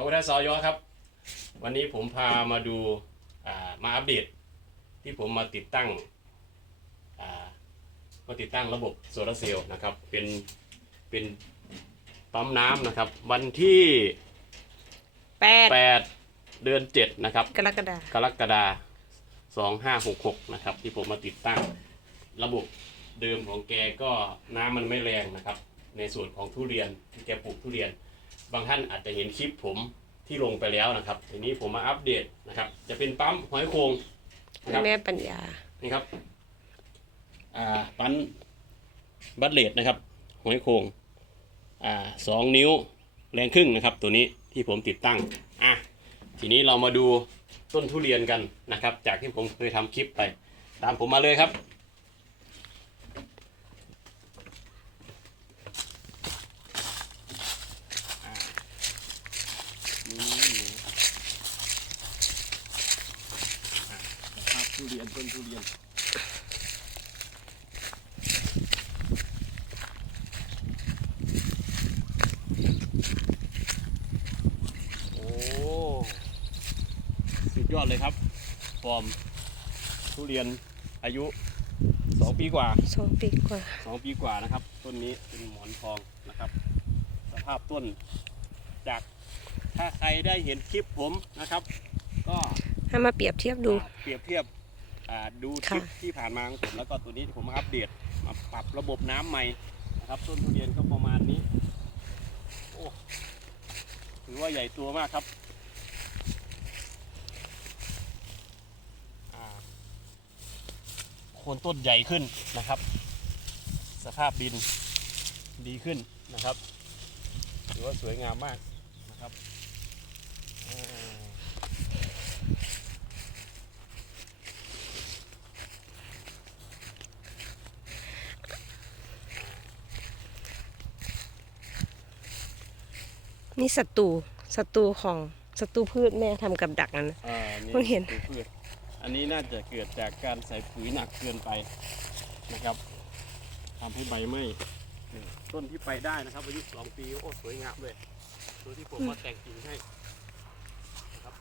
เอาละสอยอครับ วันนี้ผมพามาดูอ่ามาอัปเดต ที่ผมมาติดตั้งอ่ามาติดตั้งระบบโซลาร์เซลล์นะครับ เป็นเป็นปั๊มน้ำนะครับ วันที่แปด8เดือน7นะครับกรกฎากรกฎาคม2566นะครับ ที่ผมมาติดตั้งระบบเดิมของแกก็น้ำมันไม่แรงนะครับ ในส่วนของทุเรียนที่แกปลูกทุเรียน บางท่านอาจจะเห็นคลิปผมที่ลงไปแล้วนะครับ ทีนี้ผมมาอัปเดตนะครับ จะเป็นปั๊มหอยโขงนะครับแม่ปัญญานี่ครับอ่าปั้นบัตเลดนะครับหอยโขงอ่าสองนิ้วแรงครึ่งนะครับ ตัวนี้ที่ผมติดตั้งอะทีนี้เรามาดูต้นทุเรียนกันนะครับ จากที่ผมเคยทำคลิปไป ตามผมมาเลยครับ อ่านี่อะสภาพ ทุเรียนต้นทุเรียนโอ้สุดยอดเลยครับฟอร์มทุเรียนอายุสองปีกว่าสองปีกว่าสองปีกว่านะครับ ต้นนี้เป็นหมอนทองนะครับ สภาพต้นจากถ้าใครได้เห็นคลิปผมนะครับ ก็ให้มาเปรียบเทียบดูอ่าเปรียบเทียบ อ่าดูคค่ะลิปที่ผ่านมาของผมแล้วก็ตัวนี้ผมมาอัปเดตมาปรับระบบน้ำใหม่นะครับต้นทุเรียนก็ประมาณนี้โอ้ถือว่าใหญ่ตัวมากครับอ่าโคนต้นใหญ่ขึ้นนะครับ สภาพดินดีขึ้นนะครับถือว่าสวยงามมากนะครับ นี่ศัตรูศัตรูของศัตรูพืชแม่ทำกับดักนั่นนะ อ่าเพิ่งเห็น คือพืชอันนี้น่าจะเกิดจากการใส่ปุ๋ยหนักเกินไปนะครับทำให้ใบไหม้นี่ต้นที่ไปได้นะครับอายุสองปีโอ้สวยงามเลยตัวที่ผมมาแต่งกิ่งให้นะครับ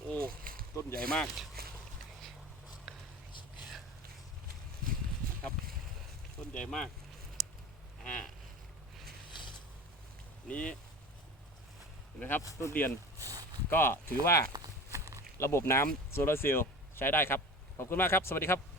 โอ้ต้นใหญ่มากนะครับ ต้นใหญ่มากอ่า นี่เห็นไหมครับต้นเรียนก็ถือว่าระบบน้ำโซลาร์เซลล์ใช้ได้ครับ ขอบคุณมากครับ สวัสดีครับ